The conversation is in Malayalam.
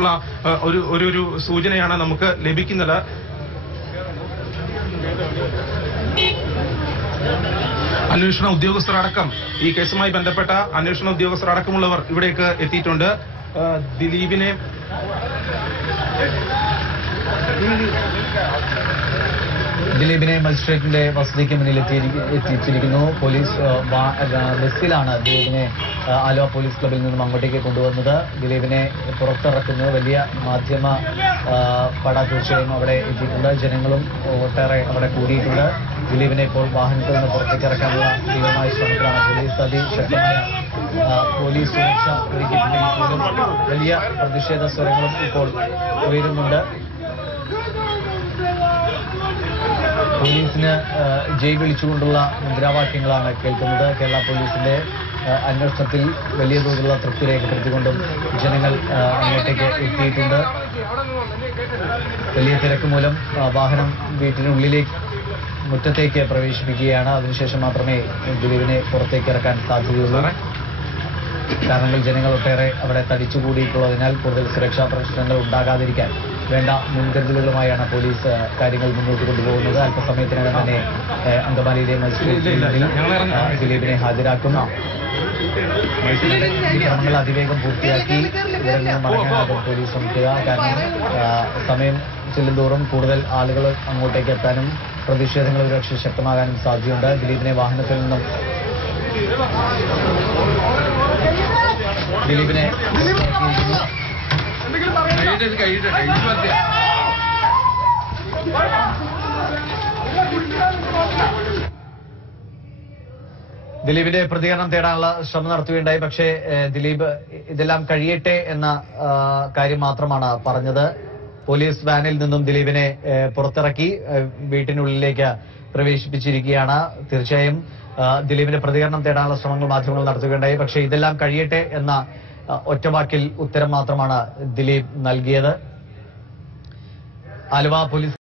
ഉള്ള ഒരു ഒരു സൂചനയാണ് നമുക്ക് ലഭിക്കുന്നത്. അന്വേഷണ ഉദ്യോഗസ്ഥരടക്കം ഈ കേസുമായി ബന്ധപ്പെട്ട അന്വേഷണ ഉദ്യോഗസ്ഥരടക്കമുള്ളവർ ഇവിടേക്ക് എത്തിയിട്ടുണ്ട്. ദിലീപിനെ ദിലീപിനെ മജിസ്ട്രേറ്റിന്റെ വസതിക്ക് മുന്നിൽ എത്തിച്ചിരിക്കുന്നു പോലീസ് ബസ്സിലാണ് ദിലീപിനെ ആലുവ പോലീസ് ക്ലബിൽ നിന്നും അങ്ങോട്ടേക്ക് കൊണ്ടുവന്നത്. ദിലീപിനെ പുറത്തിറക്കുന്നത് വലിയ മാധ്യമ പട തീർച്ചയായും അവിടെ എത്തിയിട്ടുണ്ട്. ജനങ്ങളും ഒട്ടേറെ അവിടെ കൂടിയിട്ടുണ്ട്. ദിലീപിനെ ഇപ്പോൾ വാഹനത്തിൽ നിന്ന് പുറത്തേക്ക് ഇറക്കാനുള്ള തീവ്രമായ ശ്രമത്തിലാണ് പോലീസ്. അതിശക്തമായ പോലീസ് സുരക്ഷ ഒരുക്കിയിട്ടുണ്ടെങ്കിൽ പോലും വലിയ പ്രതിഷേധ സ്വരങ്ങളും ഇപ്പോൾ ഉയരുന്നുണ്ട്. പോലീസിന് ജയ് വിളിച്ചുകൊണ്ടുള്ള മുദ്രാവാക്യങ്ങളാണ് കേൾക്കുന്നത്. കേരള പോലീസിന്റെ അന്വേഷണത്തിൽ വലിയ തോതിലുള്ള തൃപ്തി രേഖപ്പെടുത്തിക്കൊണ്ടും ജനങ്ങൾ അങ്ങോട്ടേക്ക് എത്തിയിട്ടുണ്ട്. വലിയ തിരക്ക് മൂലം വാഹനം വീട്ടിനുള്ളിലേക്ക് മുറ്റത്തേക്ക് പ്രവേശിപ്പിക്കുകയാണ്. അതിനുശേഷം മാത്രമേ ദിലീപിനെ പുറത്തേക്ക് ഇറക്കാൻ സാധ്യതയുള്ളൂ. കാരണങ്ങൾ ജനങ്ങൾ ഒട്ടേറെ അവിടെ തടിച്ചുകൂടിയിട്ടുള്ളതിനാൽ കൂടുതൽ സുരക്ഷാ പ്രശ്നങ്ങൾ ഉണ്ടാകാതിരിക്കാൻ വേണ്ട മുൻകരുതലുകളുമായാണ് പോലീസ് കാര്യങ്ങൾ മുന്നോട്ട് കൊണ്ടുപോകുന്നത്. അല്പസമയത്തിനകം തന്നെ അങ്കമാലിയിലെ മജിസ്ട്രേറ്റ് ദിലീപിനെ ഹാജരാക്കുന്ന ശ്രമങ്ങൾ അതിവേഗം പൂർത്തിയാക്കി ഇവിടെ മടങ്ങാനാകും പോലീസ് ശ്രമിക്കുക കാരണം സമയം ചെല്ലുന്തോറും കൂടുതൽ ആളുകൾ അങ്ങോട്ടേക്ക് എത്താനും പ്രതിഷേധങ്ങൾ ഒരുപക്ഷെ ശക്തമാകാനും സാധ്യതയുണ്ട്. ദിലീപിനെ വാഹനത്തിൽ നിന്നും ദിലീപിനെ. ദിലീപിന്റെ പ്രതികരണം തേടാനുള്ള ശ്രമം നടത്തുകയുണ്ടായി. പക്ഷേ ദിലീപ് ഇതെല്ലാം കഴിയട്ടെ എന്ന കാര്യം മാത്രമാണ് പറഞ്ഞത്. പോലീസ് വാനിൽ നിന്നും ദിലീപിനെ പുറത്തിറക്കി വീട്ടിനുള്ളിലേക്ക് പ്രവേശിപ്പിച്ചിരിക്കുകയാണ്. തീർച്ചയായും ദിലീപിന്റെ പ്രതികരണം തേടാനുള്ള ശ്രമങ്ങൾ മാധ്യമങ്ങൾ നടത്തുകയുണ്ടായി. പക്ഷേ ഇതെല്ലാം കഴിയട്ടെ എന്ന ഒറ്റവാക്കിൽ ഉത്തരം മാത്രമാണ് ദിലീപ് നൽകിയത്. ആലുവ പോലീസ്